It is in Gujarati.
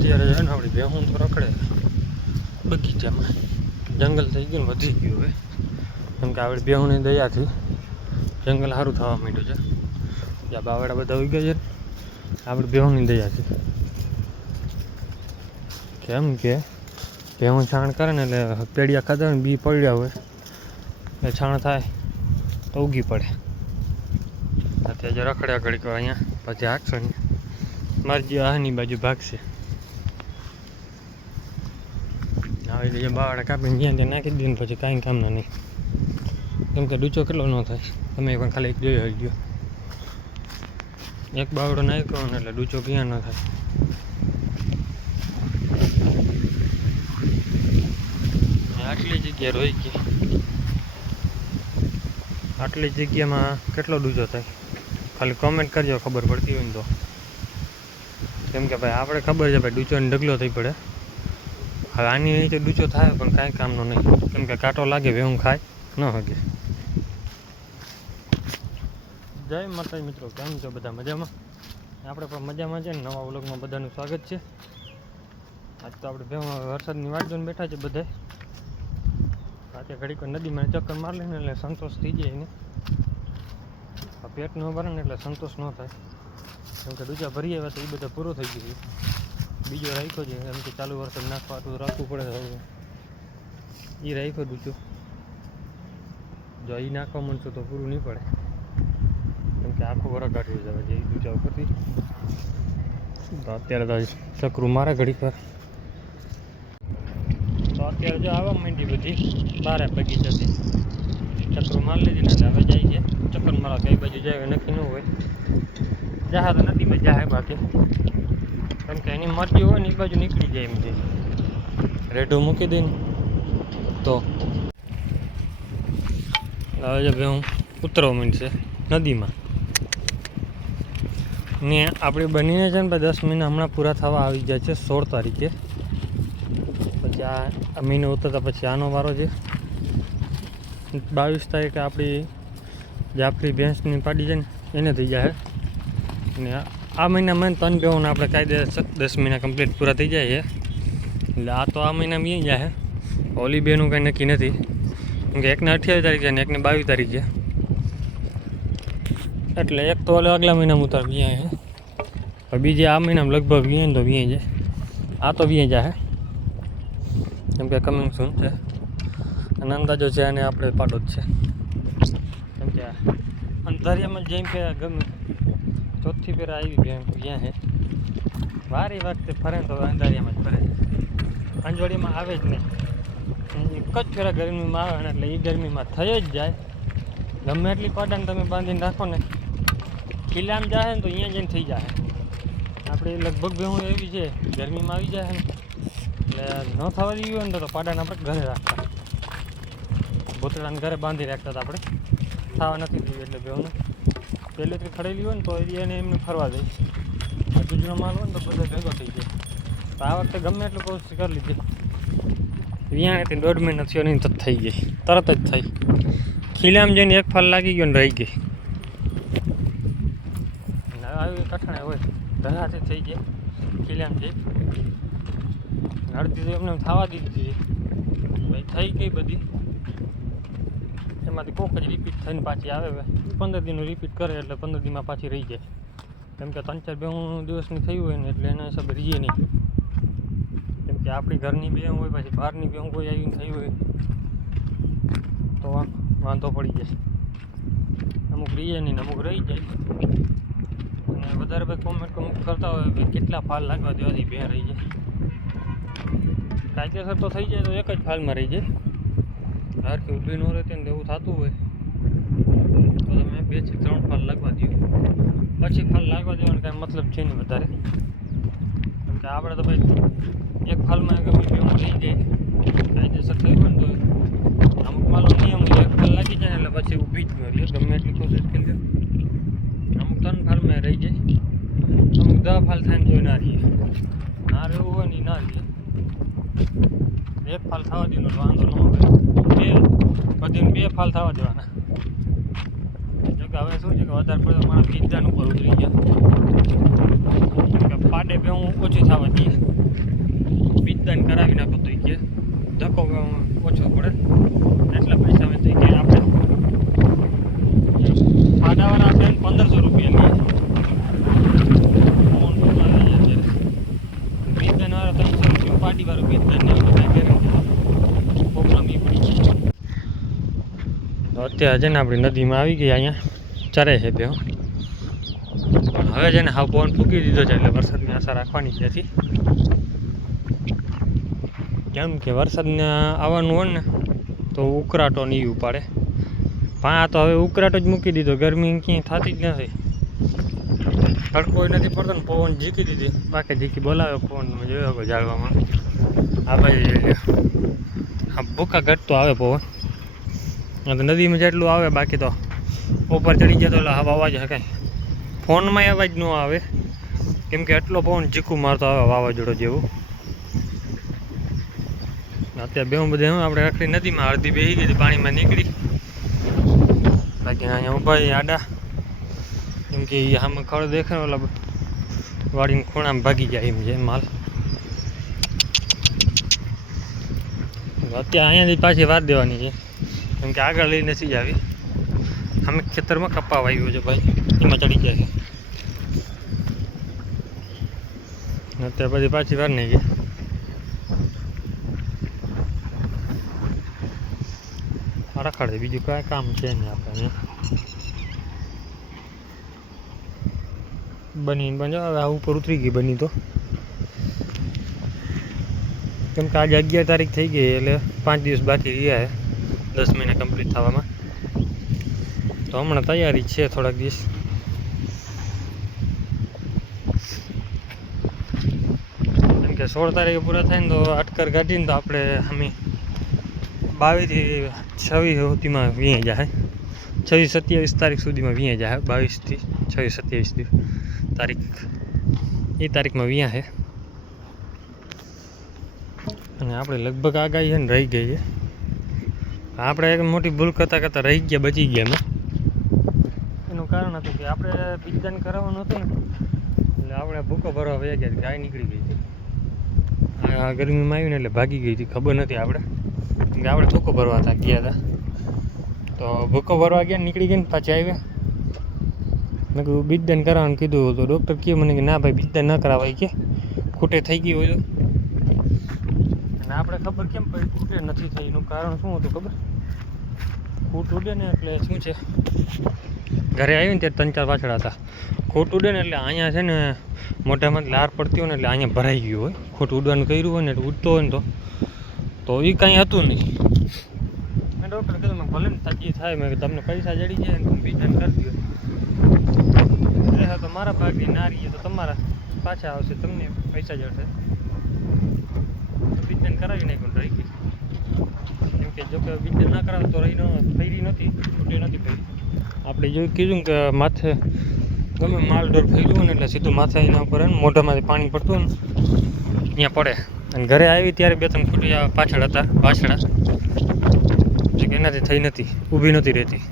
અત્યારે છે ને આપણી ભેહું તો રખડે બગીચામાં. જંગલ થઈ ગયું ને વધી ગયું હવે, કેમ કે આપણી ભેહુંની દયાથી જંગલ સારું થવા માંડ્યું છે. જ્યાં બાવડા બધા ઉઈ ગયા છે આપણી ભેહુંની દયાથી. કેમ કે ભેહું છાણ કરે ને એટલે પેડિયા ખાધા ને બી પડ્યા હોય એટલે છાણ થાય તો ઉગી પડે. અત્યારે રખડ્યા ઘડીક અહીંયા પછી હાકશો ને મારી જે આની બાજુ ભાગશે. આવી રીતે બાવડા કાપીને જ્યાં ત્યાં નાખી દઈએ ને પછી કાંઈ કામના નહીં. કેમ કે ડૂચો કેટલો ન થાય, તમે પણ ખાલી એક જોઈ હજો. એક બાવડો નાખ્યો ને એટલે ડૂચો ક્યાં ન થાય. આટલી જગ્યા રોઈ ગઈ, આટલી જગ્યામાં કેટલો ડૂચો થાય ખાલી કોમેન્ટ કરજો ખબર પડતી હોય ને તો. કેમ કે ભાઈ આપણે ખબર છે ભાઈ ડૂચોને ઢગલો થઈ પડે. હવે આની રીતે ડૂચો થાય પણ કાંઈ કામનો નહીં, કેમ કે કાંટો લાગે ભેહું ખાય ન હગે. જય માતાજી મિત્રો, કેમ છો બધા? મજામાં? આપણે પણ મજામાં છે ને. નવા વ્લોગમાં બધાનું સ્વાગત છે. આજ તો આપણે ભેહું વરસાદની વાટ જોઈને બેઠા છે બધા. રાતે ઘડીક નદીમાં ચક્કર માર લઈને એટલે સંતોષ થઈ જાય ને. પેટ ન ભરે ને એટલે સંતોષ ન થાય, કેમ કે ડૂચા ભરી આવ્યા તો એ બધા પૂરો થઈ ગયું. બીજો રાખ્યો છે એમ કે ચાલુ વરસાદ નાખવા તો રાખવું પડે. હવે એ રાખ્યો ડૂચો, જો એ નાખવા મળશો તો પૂરું નહીં પડે, કેમ કે આખું વરસ કાઢવું જવા છે એ ડૂચા ઉપરથી. તો અત્યારે તો ચકરું મારે ઘડીક વાર. તો અત્યારે જો આવવા માંડી બધી બારે બગીચાથી ચક્રું મારી લીધી ને હવે જાય છે ચક્કર મારવા. કઈ બાજુ જાય નક્કી ન હોય, જાહે તો નદીમાં જાહે બાકી, કેમ કે એની મરજી હોય ને એ બાજુ નીકળી જાય એમ છે. રેઢું મૂકી દઈને તો હવે જો ભેહું ઉતરવા માંડશે નદીમાં ને. આપણે બનીને છે ને ભાઈ 10 મહિના હમણાં પૂરા થવા આવી જાય છે 16 તારીખે. પછી આ મહિનો ઉતરતા પછી આનો વારો છે. 22 તારીખે આપણી જે આપણી ભેંસની પાડી છે ને એને થઈ જાય. અને આ મહિનામાં 3 ભેહુંને આપણે કાયદેસર 10 મહિના કમ્પ્લીટ પૂરા થઈ જાય છે. એટલે આ તો આ મહિનામાં વી જાય. ઓલી બેનું કંઈ નક્કી નથી, કેમ કે એકને 28 તારીખ છે ને એકને 22 તારીખ છે. એટલે એક તો આગલા મહિનામાં ઉતાર વ્યાય છે, બીજી આ મહિનામાં લગભગ વ્યાય ને તો વ્યાય જાય. આ તો વ્યાય જાય કેમ કે કમિંગ સૂન છે અને અંદાજો છે અને આપણે પાડો જ છે. કેમ કે અંધારિયામાં જેમ કે ગમે ચોથી ફેરા આવી ત્યાં છે. વારી વખતે ફરે તો અંધારિયામાં જ ફરે, અંજવાડીમાં આવે જ નહીં. એક જ ફેરા ગરમીમાં આવે ને એટલે એ ગરમીમાં થઈ જ જાય. ગમે એટલી પાડાને તમે બાંધીને રાખો ને કિલ્લામાં જાય ને તો અહીંયા જઈને થઈ જાય. આપણે લગભગ ભેહું એવી છે ગરમીમાં આવી જાય ને એટલે ન થવા દેવી હોય ને તો પાડાને આપણે ઘરે રાખતા, ભૂતળાને ઘરે બાંધી રાખતા હતા આપણે. થવા નથી દેવી એટલે ભેહુંને પહેલેથી ખડેલી હોય ને તો એને એમને ફરવા જાય. બીજનો માલ હોય ને તો બધો ભેગો થઈ જાય. તો આ વખતે ગમે એટલું કોશિશ કરી લીધી, વ્યાણેથી 1.5 મહિના થયો નહીં તો થઈ ગઈ, તરત જ થઈ. ખીલામાં જઈને એક ફાલ લાગી ગયો ને રહી ગઈ. આવી કઠણાઈ હોય ધરાથી થઈ જાય. ખીલામાં જઈ અડધી તો એમને થવા દીધી ભાઈ થઈ ગઈ બધી. એમાંથી કોક જ રિપીટ થઈને પાછી આવે. 15 દિનનું રિપીટ કરે એટલે 15 દીમાં પાછી રહી જાય. કેમ કે 3-4 ભેહું દિવસની થઈ હોય ને એટલે એના હિસાબે રહીએ નહીં. કેમ કે આપણી ઘરની ભેહું હોય પછી બહારની ભેહું કોઈ આવીને થઈ હોય તો વાંધો પડી જાય. અમુક રહીએ નહીં ને અમુક રહી જાય. અને વધારે ભાઈ કોમેન્ટ કરતા હોય કે કેટલા ફાલ લાગવા દેવાથી ભેં રહી જાય. કાયદેસર તો થઈ જાય તો એક જ ફાલમાં રહી જાય. ધારથી ઊભી ન રહેતી ને એવું થતું હોય તો તમે 2 થી 3 ફાલ લાગવા દો. પછી ફાલ લાગવા દેવાનો કાંઈ મતલબ છે નહીં વધારે. કેમ કે આપણે તો ભાઈ એક ફાલમાં ગમે ભેહું રહી જાય કાયદેસર થઈ હોય ને તો અમુક માલો નિયમ હોય 1 ફાલ લાગી જાય એટલે પછી ઊભી જ ન રહે ગમે એટલી કોશિશ કરી લે. અમુક 3 ફાલમાં રહી જાય, અમુક 10 ફાલ થાય ને તોય ના રહીએ. ના રહેવું હોય ને એ ના રહીએ. 1 ફાલ થવા દેવાનો વાંધો ન આવે, બધીને 2 ફાલ થવા દેવાના. જોકે હવે શું છે કે વધારે પડતો માણસ વિદ્યાન ઉપર ઉતરી ગયા કે પાડે ભેહું ઓછી થવા દઈએ. બીજદાન કરાવી નાખો તો કે ધક્કો ઓછો પડે એટલા પૈસા આવે તો કે આપણે ફાડાવાળા આપણે 1500 રૂપિયા લઈએ બીજદાન વાળા 300 રૂપિયા પાટીવાળું બીજદાન ને પ્રોબ્લેમ એ પડી તો અત્યારે છે ને આપણી નદીમાં આવી ગઈ અહીંયા ચરે છે બે હવે છે ને હાવ પવન ફૂંકી દીધો છે એટલે વરસાદની આશા રાખવાની જ નથી કેમ કે વરસાદને આવવાનું હોય ને તો ઉકળાટો નહીં ઉપાડે પા તો હવે ઉકળાટો જ મૂકી દીધો ગરમી ક્યાંય થતી જ નથી તડકો નથી પડતો ને પવન ઝીકી દીધી બાકી ઝીકી બોલાવ્યો પવન તમે જોયો શકો જાળવામાં આ બાજુ જોઈ લો હા ભૂકા ઘટતો આવે પવન તો નદીમાં જેટલું આવે બાકી તો ઉપર ચડી જાય તો એટલે હવા અવાજ કાંઈ ફોનમાં અવાજ ન આવે કેમ કે એટલો પવન ઝીકું મારતો આવે વાવાઝોડો જેવું અત્યારે બે બધે આપણે આખરી નદીમાં અડધી બેસી ગઈ પાણીમાં નીકળી બાકી અહીંયા ઊભા આડા કેમ કે આમાં ખડ દેખાય ઓલા વાડીને ખૂણામાં ભાગી જાય એમ છે માલ અત્યારે અહીંયાથી પાછી વાર દેવાની છે કેમ કે આગળ લઈને નથી આવી અમે ખેતરમાં કપા વાવ્યો છે ભાઈ એમાં ચડી જાય અત્યારે પછી પાછી વાર નહીં ગઈ રખડે બીજું કાંઈ કામ છે નહીં આપણે અહીંયા બની બને હવે આ ઉપર ઉતરી ગઈ બની તો કેમ કે આજે 11 તારીખ થઈ ગઈ એટલે 5 દિવસ બાકી રહ્યા 10 મહિના કમ્પ્લીટ થવામાં તો હમણાં તૈયારી છે થોડાક દિવસ કેમ કે 16 તારીખે પૂરા થાય ને તો અટકર કાઢીને તો આપણે અમે 22 થી 26 સુધીમાં વીએ જાય 26-27 તારીખ સુધીમાં વીએ જાય 22 થી 26-27 તારીખ એ તારીખમાં વીયા છે અને આપણે લગભગ આગાહી છે ને રહી ગઈ છે આપણે એક મોટી ભૂલ કરતાં રહી ગયા બચી ગયા અમે એનું કારણ હતું કે આપણે બીજદાન કરાવવાનું હતું ને એટલે આપણે ભૂકો ભરવા વયા ગયા ગાય નીકળી ગઈ હતી આ ગરમીમાં આવીને એટલે ભાગી ગઈ હતી ખબર નથી આપણે કે આપણે ભૂકો ભરવા હતા ગયા હતા તો ભૂકો ભરવા ગયા નીકળી ગઈ ને પાછી આવ્યા મેં કીધું બીજદાન કરાવવાનું કીધું તો ડૉક્ટર કહે મને કે ના ભાઈ બીજદાન ન કરાવાય કે ખૂટે થઈ ગઈ હોય અને આપણે ખબર કેમ પડી ખૂટે નથી થઈ એનું કારણ શું હતું ખબર ખૂટ ઉડે ને એટલે શું છે ઘરે આવી ને ત્યારે 3-4 પાછળ હતા ખૂટ ઉડે ને એટલે અહીંયા છે ને મોઢામાં લાર પડતી હોય ને એટલે અહીંયા ભરાઈ ગયું હોય ખૂટ ઉડવાનું કર્યું હોય ને એટલે ઉડતો હોય ને તો એ કાંઈ હતું નહીં મેં ડૉક્ટર કીધું મેં ભલે ને તાજી થાય મેં તમને પૈસા જડી જાય ને તમે બીજદાન કરી દો એટલે તો મારા ભાગની નારી તો તમારા પાછા આવશે તમને પૈસા જડશે તો બીજદાન કરાવી નાખ્યું રહી ગઈ કેમ કે જો કે બીજદાન ના કરાવે તો ફરી નથી ખૂટે નથી ફરી આપણે જો કીધું કે માથે ગમે માલઢોર ફર્યું હોય ને એટલે સીધું માથે એના ઉપર મોઢામાંથી પાણી પડતું હોય ને ત્યાં પડે અને ઘરે આવી ત્યારે 2-3 ફૂટ પાછળ હતા વાછડા જે કે એનાથી થઈ નથી ઊભી નથી રહેતી